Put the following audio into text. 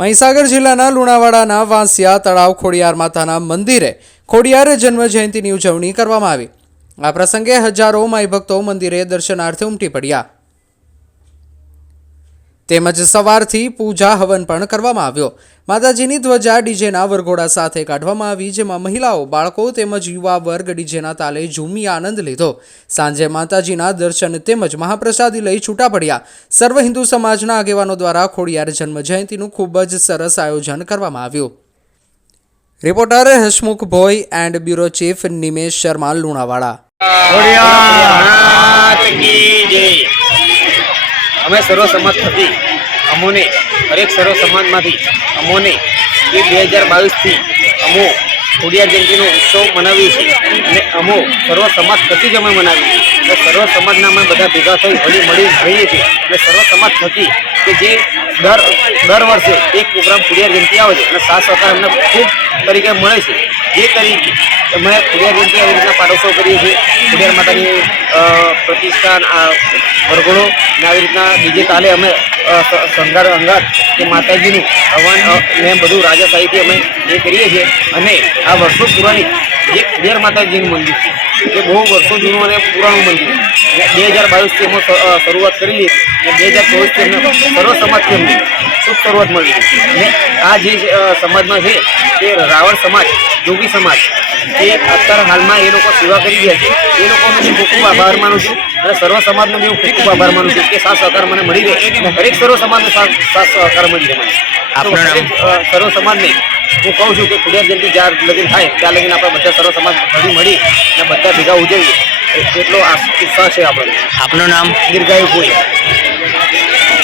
મહીસાગર જિલ્લાના લુણાવાડાના વાંસિયા તળાવ ખોડિયાર માતાના મંદિરે ખોડિયાર જન્મ જયંતિની ઉજવણી કરવામાં આવી। આ પ્રસંગે હજારો માઈ ભક્તો મંદિરે દર્શનાર્થે ઉમટી પડ્યા તેમજ સવારથી પૂજા હવન પણ કરવામાં આવ્યો। માતાજીની ધ્વજા ડીજેના વરઘોડા સાથે કાઢવામાં આવી, જેમાં મહિલાઓ, બાળકો તેમજ યુવા વર્ગ ડીજેના તાલે ઝૂમી આનંદ લીધો। સાંજે માતાજીના દર્શન તેમજ મહાપ્રસાદી લઈ છૂટા પડ્યા। સર્વ હિન્દુ સમાજના આગેવાનો દ્વારા ખોડિયાર જન્મ જયંતિનું ખૂબ જ સરસ આયોજન કરવામાં આવ્યું। Reporter Hasmukh Bhoi and bureau chief Nimesh Sharma, Lunawada. અમે સર્વ સમાજ થકી અમોને દરેક સર્વ સમાજમાંથી અમોને 2022થી અમો ખોડિયાર જયંતિનો ઉત્સવ મનાવીએ છીએ અને અમો સર્વ સમાજ થકી જ અમે મનાવીએ છીએ। સર્વ સમાજના અમે બધા ભેગા થઈ હળી મળી રહીએ છીએ અને સર્વ સમાજ થકી કે જે દર વર્ષે એક પ્રોગ્રામ ખોડિયાર જયંતિ આવે છે અને સાથ સહકાર અમને ખૂબ તરીકે મળે છે। જે તરીકે અમે ખોડિયાર જયંતિ આવી રીતના પાડોશો કરીએ છીએ। ખોડિયાર માતાની પ્રતિષ્ઠાન વરઘોડો ને આવી રીતના ડીજે તાલે અમે શણગાર અંગાત કે માતાજીનું હવન ને બધું રાજાશાહીથી અમે એ કરીએ છીએ। અને આ વર્ષો પુરાણી જે ખોડિયાર માતાજીનું મંદિર છે એ બહુ વર્ષો જૂનું અને પુરાણું મંદિર છે। 2022થી અમે શરૂઆત કરેલી અને 2024થી અમને સર્વ સમાજથી અમને શુભ શરૂઆત મળી અને આ જે સમાજમાં છે તે રાવણ સમાજ, જોગી સમાજ એ અત્યારે હાલમાં એ લોકો સેવા કરી રહ્યા છે। એ લોકોનો હું ખૂબ આભાર માનું છું અને સર્વ સમાજનો બી હું ખૂબ આભાર માનું છું કે સાથ સહકાર મને મળી રહે અને દરેક સર્વ સમાજને સાથ સહકાર મળી રહે મને। સર્વ સમાજને હું કહું છું કે ખોડિયાર જયંતિ જ્યાં લગીન થાય ત્યાં લગીન આપણે બધા સર્વ સમાજ ભળી મળી અને બધા ભેગા ઉજવીએ એટલો ઉત્સાહ છે આપણને। આપનું નામ? દીર્ઘાયુ ભોઈ।